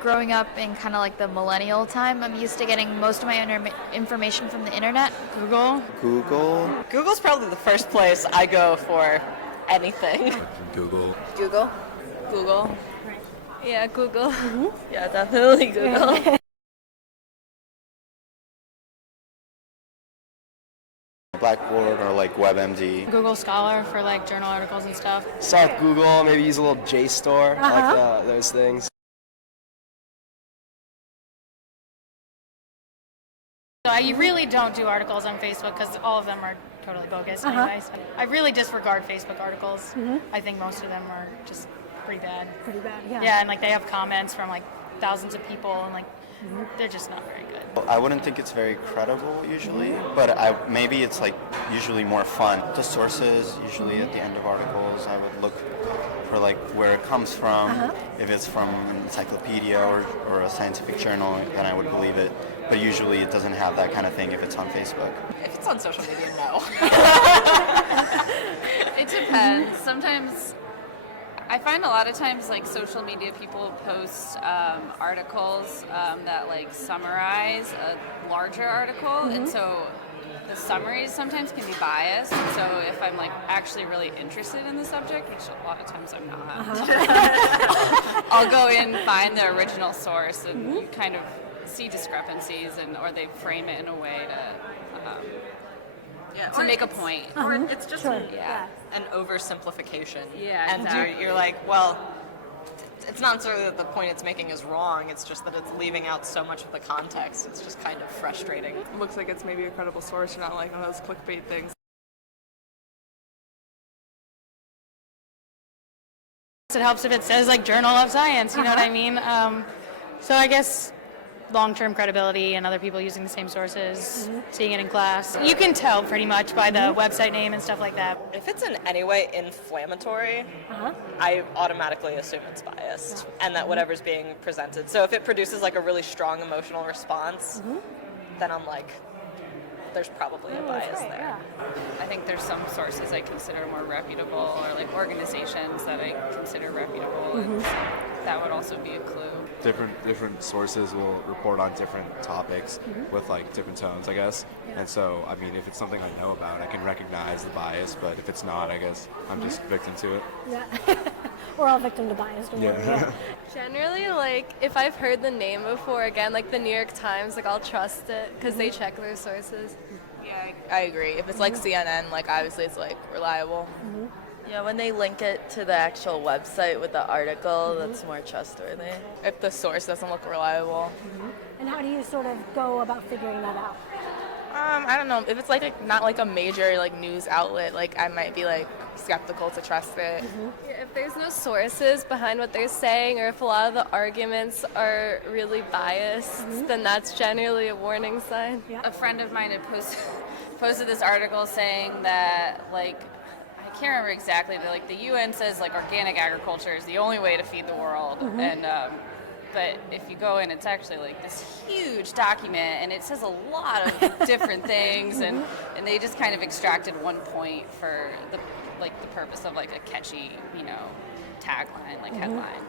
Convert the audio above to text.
Growing up in kind of like the millennial time, I'm used to getting most of my information from the internet. Google. Google. Google's probably the first place I go for anything. Google. Google. Google. Yeah, Google. Yeah, definitely Google. Blackboard or like WebMD. Google Scholar for like journal articles and stuff. Start with Google, maybe use a little JSTOR, like those things. So I really don't do articles on Facebook because all of them are totally bogus anyways. I really disregard Facebook articles. I think most of them are just pretty bad. Pretty bad, yeah. Yeah, and like they have comments from like thousands of people and like they're just not very good. I wouldn't think it's very credible usually, but maybe it's like usually more fun. The sources usually at the end of articles, I would look for like where it comes from. If it's from an encyclopedia or a scientific journal, then I would believe it. But usually it doesn't have that kind of thing if it's on Facebook. If it's on social media, no. It depends. Sometimes, I find a lot of times like social media people post articles that like summarize a larger article, and so the summaries sometimes can be biased. So if I'm like actually really interested in the subject, which a lot of times I'm not, I'll go in, find the original source, and you kind of see discrepancies, or they frame it in a way to make a point. Or it's just an oversimplification. Yeah, and exactly. you're like, well, it's not necessarily that the point it's making is wrong, it's just that it's leaving out so much of the context. It's just kind of frustrating. It looks like it's maybe a credible source, not like one of those clickbait things. It helps if it says like Journal of Science, you know what I mean? So I guess long-term credibility and other people using the same sources, seeing it in class. You can tell pretty much by the website name and stuff like that. If it's in any way inflammatory, I automatically assume it's biased and that whatever's being presented. So if it produces like a really strong emotional response, then I'm like, there's probably a bias there. I think there's some sources I consider more reputable, or like organizations that I consider reputable, and that would also be a clue. Different sources will report on different topics with like different tones, I guess. And so, I mean, if it's something I know about, I can recognize the bias, but if it's not, I guess I'm just victim to it. Yeah. We're all victim to bias. Yeah. Generally, like, if I've heard the name before, again, like the New York Times, like, I'll trust it because they check their sources. Yeah, I agree. If it's like CNN, like obviously it's like reliable. Yeah, when they link it to the actual website with the article, that's more trustworthy. If the source doesn't look reliable. And how do you sort of go about figuring that out? I don't know. If it's like not like a major like news outlet, like I might be like skeptical to trust it. Yeah, if there's no sources behind what they're saying, or if a lot of the arguments are really biased, then that's generally a warning sign. A friend of mine had posted this article saying that, like, I can't remember exactly, but like the UN says like organic agriculture is the only way to feed the world, and but if you go in, it's actually like this huge document, and it says a lot of different things, and they just kind of extracted one point for the purpose of like a catchy, tagline, like headline.